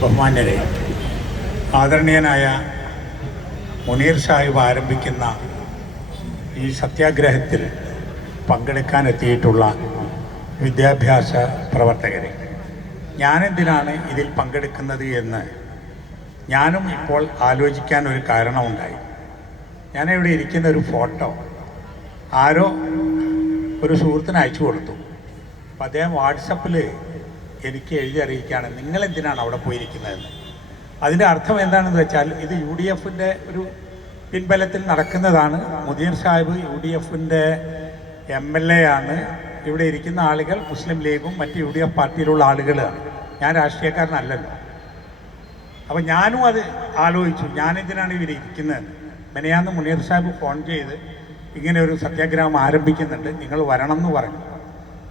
ബഹുമാന്യരെ ആദരണീയനായ മുനീർ സാഹിബ് ആരംഭിക്കുന്ന ഈ സത്യാഗ്രഹത്തിൽ പങ്കെടുക്കാനെത്തിയിട്ടുള്ള വിദ്യാഭ്യാസ പ്രവർത്തകരെ. ഞാനെന്തിനാണ് ഇതിൽ പങ്കെടുക്കുന്നത് എന്ന് ഞാനും ഇപ്പോൾ ആലോചിക്കാൻ ഒരു കാരണമുണ്ടായി. ഞാനിവിടെ ഇരിക്കുന്ന ഒരു ഫോട്ടോ ആരോ ഒരു സുഹൃത്തിന് അയച്ചു കൊടുത്തു. അപ്പം അദ്ദേഹം വാട്സപ്പിൽ എനിക്ക് എഴുതി അറിയിക്കുകയാണ്. നിങ്ങൾ എന്തിനാണ് അവിടെ പോയിരിക്കുന്നതെന്ന് അതിന്റെ അർത്ഥം എന്താണെന്ന് വെച്ചാൽ ഇത് യു ഡി എഫിന്റെ ഒരു പിൻബലത്തിൽ നടക്കുന്നതാണ്. മുദീർ സാഹിബ് യു ഡി എഫിന്റെ എം എൽ എ ആണ്. ഇവിടെ ഇരിക്കുന്ന ആളുകൾ മുസ്ലിം ലീഗും മറ്റ് യു ഡി എഫ് പാർട്ടിയിലുള്ള ആളുകളാണ്. ഞാൻ രാഷ്ട്രീയക്കാരനല്ലല്ലോ. അപ്പോൾ ഞാനും അത് ആലോചിച്ചു. ഞാനെന്തിനാണ് ഇവർ ഇരിക്കുന്നതെന്ന് മെനയാന്ന് മുനീർ സാഹിബ് ഫോൺ ചെയ്ത് ഇങ്ങനെ ഒരു സത്യാഗ്രഹം ആരംഭിക്കുന്നുണ്ട്. നിങ്ങൾ വരണം എന്ന് പറഞ്ഞു.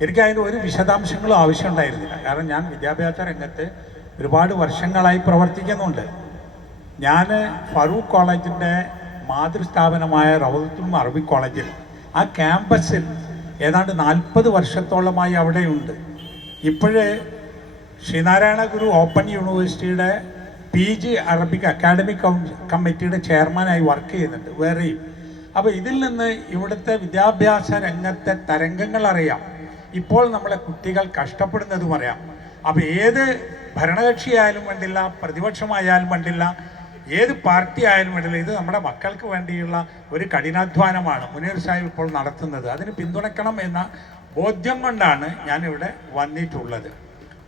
എനിക്ക് ഒരു വിശദാംശങ്ങളും ആവശ്യമുണ്ടായിരുന്നില്ല. കാരണം ഞാൻ വിദ്യാഭ്യാസ രംഗത്ത് ഒരുപാട് വർഷങ്ങളായി പ്രവർത്തിക്കുന്നുണ്ട്. ഞാൻ ഫറൂഖ് കോളേജിന്റെ മാതൃസ്ഥാപനമായ റവത്തും അറബി കോളേജിൽ ആ ക്യാമ്പസിൽ ഏതാണ്ട് നാൽപ്പത് വർഷത്തോളമായി അവിടെയുണ്ട്. ഇപ്പോഴേ ശ്രീനാരായണ ഗുരു ഓപ്പൺ യൂണിവേഴ്സിറ്റിയുടെ പി ജി അറബിക് അക്കാഡമിക് കമ്മിറ്റിയുടെ ചെയർമാനായി വർക്ക് ചെയ്യുന്നുണ്ട് വേറെയും. അപ്പോൾ ഇതിൽ നിന്ന് ഇവിടുത്തെ വിദ്യാഭ്യാസ രംഗത്തെ തരംഗങ്ങൾ അറിയാം. ഇപ്പോൾ നമ്മളെ കുട്ടികൾ കഷ്ടപ്പെടുന്നതും അറിയാം അപ്പോൾ ഏത് ഭരണകക്ഷിയായാലും വേണ്ടില്ല പ്രതിപക്ഷമായാലും വേണ്ടില്ല ഏത് പാർട്ടി ആയാലും വേണ്ടില്ല ഇത് നമ്മുടെ മക്കൾക്ക് വേണ്ടിയുള്ള ഒരു കഠിനാധ്വാനമാണ് മുനീർ സാഹിബ് ഇപ്പോൾ നടത്തുന്നത്. അതിന് പിന്തുണയ്ക്കണം എന്ന ബോധ്യം കൊണ്ടാണ് ഞാനിവിടെ വന്നിട്ടുള്ളത്.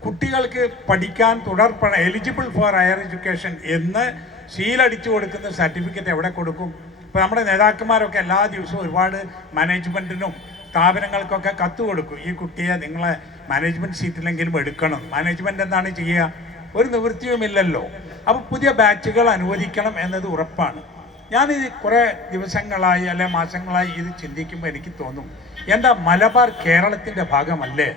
കുട്ടികൾക്ക് പഠിക്കാൻ തുടർ എലിജിബിൾ ഫോർ ഹയർ എഡ്യൂക്കേഷൻ എന്ന് സീലടിച്ചു കൊടുക്കുന്ന സർട്ടിഫിക്കറ്റ് എവിടെ കൊടുക്കും? ഇപ്പോൾ നമ്മുടെ നേതാക്കന്മാരൊക്കെ എല്ലാ ദിവസവും ഒരുപാട് മാനേജ്മെന്റിനും സ്ഥാപനങ്ങൾക്കൊക്കെ കത്ത് കൊടുക്കും. ഈ കുട്ടിയെ നിങ്ങളെ മാനേജ്മെന്റ് സീറ്റിലെങ്കിലും എടുക്കണം. മാനേജ്മെന്റ് എന്താണ് ചെയ്യുക? ഒരു നിവൃത്തിയുമില്ലല്ലോ. അപ്പോൾ പുതിയ ബാച്ചുകൾ അനുവദിക്കണം എന്നത് ഉറപ്പാണ്. ഞാൻ ഞാനിത് കുറേ ദിവസങ്ങളായി അല്ലെ മാസങ്ങളായി ഇത് ചിന്തിക്കുമ്പോൾ എനിക്ക് തോന്നും. എന്താ മലബാർ കേരളത്തിന്റെ ഭാഗമല്ലേ?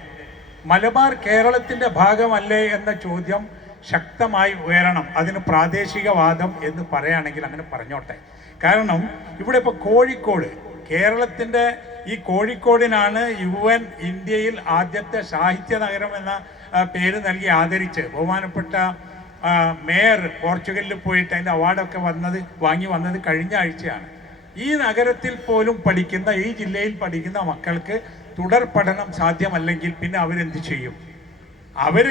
മലബാർ കേരളത്തിന്റെ ഭാഗമല്ലേ എന്ന ചോദ്യം ശക്തമായി ഉയരണം. അതിന് പ്രാദേശികവാദം എന്ന് പറയുകയാണെങ്കിൽ അങ്ങനെ പറഞ്ഞോട്ടെ. കാരണം ഇവിടെ ഇപ്പോൾ കോഴിക്കോട് കേരളത്തിന്റെ ഈ കോഴിക്കോടിനാണ് യു എൻ ഇന്ത്യയിൽ ആദ്യത്തെ സാഹിത്യ നഗരം എന്ന പേര് നൽകി ആദരിച്ച് ബഹുമാനപ്പെട്ട മേയർ പോർച്ചുഗലിൽ പോയിട്ട് അതിന്റെ അവാർഡൊക്കെ വന്നത് വാങ്ങി വന്നത് കഴിഞ്ഞ ആഴ്ചയാണ്. ഈ നഗരത്തിൽ പോലും പഠിക്കുന്ന ഈ ജില്ലയിൽ പഠിക്കുന്ന മക്കൾക്ക് തുടർ പഠനം സാധ്യമല്ലെങ്കിൽ പിന്നെ അവരെന്ത് ചെയ്യും? അവർ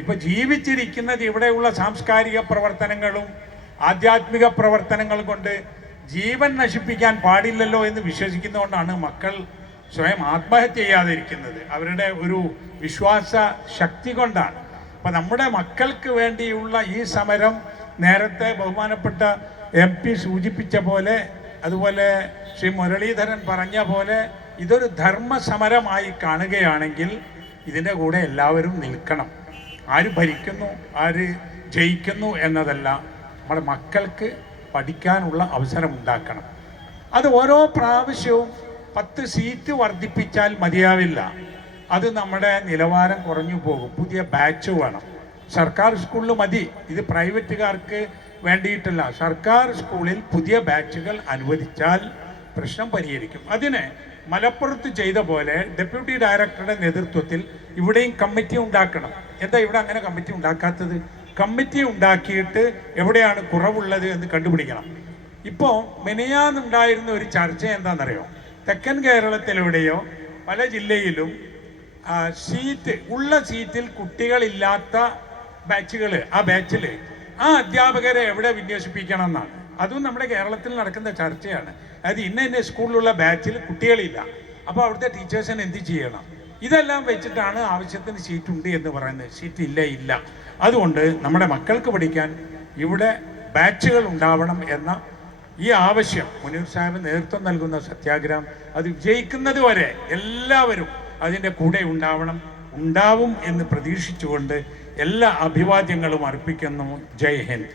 ഇപ്പൊ ജീവിച്ചിരിക്കുന്നത് ഇവിടെയുള്ള സാംസ്കാരിക പ്രവർത്തനങ്ങളും ആധ്യാത്മിക പ്രവർത്തനങ്ങൾ കൊണ്ട് ജീവൻ നശിപ്പിക്കാൻ പാടില്ലല്ലോ എന്ന് വിശ്വസിക്കുന്നതുകൊണ്ടാണ് മക്കൾ സ്വയം ആത്മഹത്യ ചെയ്യാതിരിക്കുന്നത്. അവരുടെ ഒരു വിശ്വാസ ശക്തി കൊണ്ടാണ്. അപ്പൊ നമ്മുടെ മക്കൾക്ക് വേണ്ടിയുള്ള ഈ സമരം നേരത്തെ ബഹുമാനപ്പെട്ട എം പി സൂചിപ്പിച്ച പോലെ അതുപോലെ ശ്രീ മുരളീധരൻ പറഞ്ഞ പോലെ ഇതൊരു ധർമ്മ സമരമായി കാണുകയാണെങ്കിൽ ഇതിന്റെ കൂടെ എല്ലാവരും നിൽക്കണം. ആര് ഭരിക്കുന്നു ആര് ജയിക്കുന്നു എന്നതല്ല. നമ്മുടെ മക്കൾക്ക് പഠിക്കാനുള്ള അവസരം ഉണ്ടാക്കണം അത് ഓരോ പ്രാവശ്യവും പത്ത് സീറ്റ് വർദ്ധിപ്പിച്ചാൽ മതിയാവില്ല. അത് നമ്മുടെ നിലവാരം കുറഞ്ഞു പോകും. പുതിയ ബാച്ച് വേണം. സർക്കാർ സ്കൂളിൽ മതി. ഇത് പ്രൈവറ്റുകാർക്ക് വേണ്ടിയിട്ടല്ല. സർക്കാർ സ്കൂളിൽ പുതിയ ബാച്ചുകൾ അനുവദിച്ചാൽ പ്രശ്നം പരിഹരിക്കും. അതിന് മലപ്പുറത്ത് ചെയ്ത പോലെ ഡെപ്യൂട്ടി ഡയറക്ടറുടെ നേതൃത്വത്തിൽ ഇവിടെയും കമ്മിറ്റി ഉണ്ടാക്കണം. എന്താ ഇവിടെ അങ്ങനെ കമ്മിറ്റി ഉണ്ടാക്കാത്തത്? കമ്മിറ്റി ഉണ്ടാക്കിയിട്ട് എവിടെയാണ് കുറവുള്ളത് എന്ന് കണ്ടുപിടിക്കണം. ഇപ്പോൾ മെനയാന്നുണ്ടായിരുന്ന ഒരു ചർച്ച എന്താണെന്നറിയോ? തെക്കൻ കേരളത്തിലെവിടെയോ പല ജില്ലയിലും സീറ്റ് ഉള്ള സീറ്റിൽ കുട്ടികളില്ലാത്ത ബാച്ചുകൾ ആ ബാച്ചിൽ ആ അധ്യാപകരെ എവിടെ വിന്യസിപ്പിക്കണം എന്നാണ് അതും നമ്മുടെ കേരളത്തിൽ നടക്കുന്ന ചർച്ചയാണ്. അതായത് ഇന്ന ഇന്ന സ്കൂളിലുള്ള ബാച്ചിൽ കുട്ടികളില്ല. അപ്പോൾ അവിടുത്തെ ടീച്ചേഴ്സിന് എന്ത് ചെയ്യണം? ഇതെല്ലാം വെച്ചിട്ടാണ് ആവശ്യത്തിന് സീറ്റ് ഉണ്ട് എന്ന് പറയുന്നത്. സീറ്റ് ഇല്ല ഇല്ല. അതുകൊണ്ട് നമ്മുടെ മക്കൾക്ക് പഠിക്കാൻ ഇവിടെ ബാച്ചുകൾ ഉണ്ടാവണം എന്ന ഈ ആവശ്യം മുനീർ സാഹിബ് നേതൃത്വം നൽകുന്ന സത്യാഗ്രഹം അത് വിജയിക്കുന്നത് വരെ എല്ലാവരും അതിന്റെ കൂടെ ഉണ്ടാവണം ഉണ്ടാവും എന്ന് പ്രതീക്ഷിച്ചുകൊണ്ട് എല്ലാ അഭിവാദ്യങ്ങളും അർപ്പിക്കുന്നു. ജയ് ഹിന്ദ്.